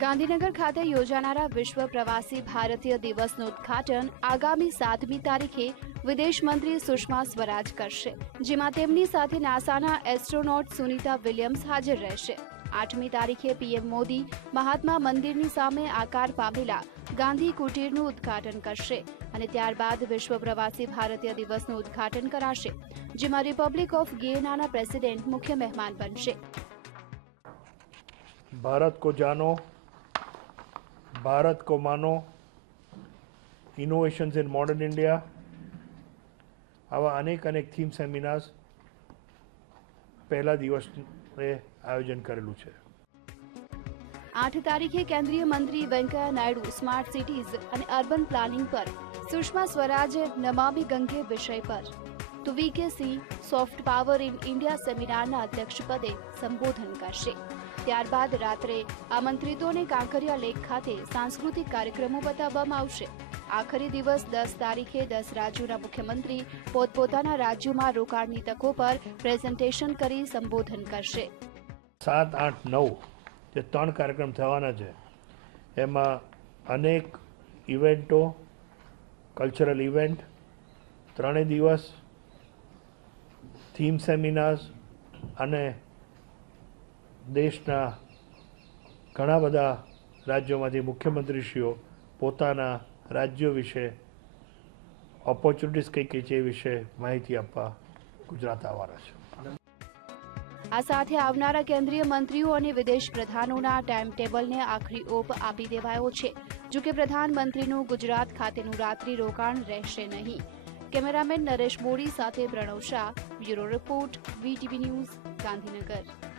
ગાંધીનગર ખાતે યોજાનારા વિશ્વ પ્રવાસી ભારતીય દિવસનું ઉદઘાટન આગામી સાતમી તારીખે વિદેશ સુષ્મા સ્વરાજ કરશે, જેમાં તેમની સાથે નાસાના એસ્ટ્રોનોટ સુનિતા વિલિયમ્સ હાજર રહેશે. આઠમી તારીખે પીએમ મોદી મહાત્મા મંદિરની સામે આકાર પામેલા ગાંધી કુટીરનું ઉદઘાટન કરશે અને ત્યારબાદ વિશ્વ પ્રવાસી ભારતીય દિવસનું ઉદઘાટન કરાશે, જેમાં રિપબ્લિક ઓફ ગિયનાના પ્રેસિડેન્ટ મુખ્ય મહેમાન બનશે. ભારત કો જાનો ભારત કો માનો ઇનોવેશન્સ ઇન મોડર્ન ઇન્ડિયા આવા અનેક અનેક થીમ સેમિનાર્સ પહેલા દિવસને આયોજન કરેલું છે. આઠ તારીખે કેન્દ્રીય મંત્રી વેંકૈયા નાયડુ સ્માર્ટ સિટીઝ અને અર્બન પ્લાનિંગ પર સુષ્મા સ્વરાજ નમામી ગંગે વિષય પર. તો V K Singh soft power in India સેમિનારના અધ્યક્ષપદે સંબોધન કરશે. ત્યારબાદ રાત્રે આમંત્રિતોને કાંકરિયા લેક ખાતે સાંસ્કૃતિક કાર્યક્રમો બતાવવામાં આવશે. આખરી દિવસ દસ તારીખે દસ રાજ્યોના મુખ્યમંત્રી પોતપોતાના રાજ્યોમાં રોકાણની તકો પર પ્રેઝન્ટેશન કરી સંબોધન કરશે. સાત, આઠ, નવ જે ત્રણ કાર્યક્રમ થવાના છે, એમાં અનેક ઇવેન્ટો, કલ્ચરલ ઇવેન્ટ, ત્રણેય દિવસ થીમ સેમિનાર્સ અને દેશના ઘણા બધા રાજ્યોમાંથી મુખ્યમંત્રીશ્રીઓ પોતાના રાજ્યો વિશે ઓપોર્ચ્યુનિટીઝ કઈ કઈ છે એ વિશે માહિતી આપવા ગુજરાત આવવાના છે. આ સાથે આવનારા કેન્દ્રીય મંત્રીઓ અને વિદેશ પ્રધાનોના ટાઈમ ટેબલને આખરી ઓપ આપી દેવાયો છે. જો કે પ્રધાનમંત્રીનું ગુજરાત ખાતેનું રાત્રિ રોકાણ રહેશે નહીં. કેમેરામેન નરેશ મોડી સાથે Pranav Shah bureau report VTV news Gandhinagar.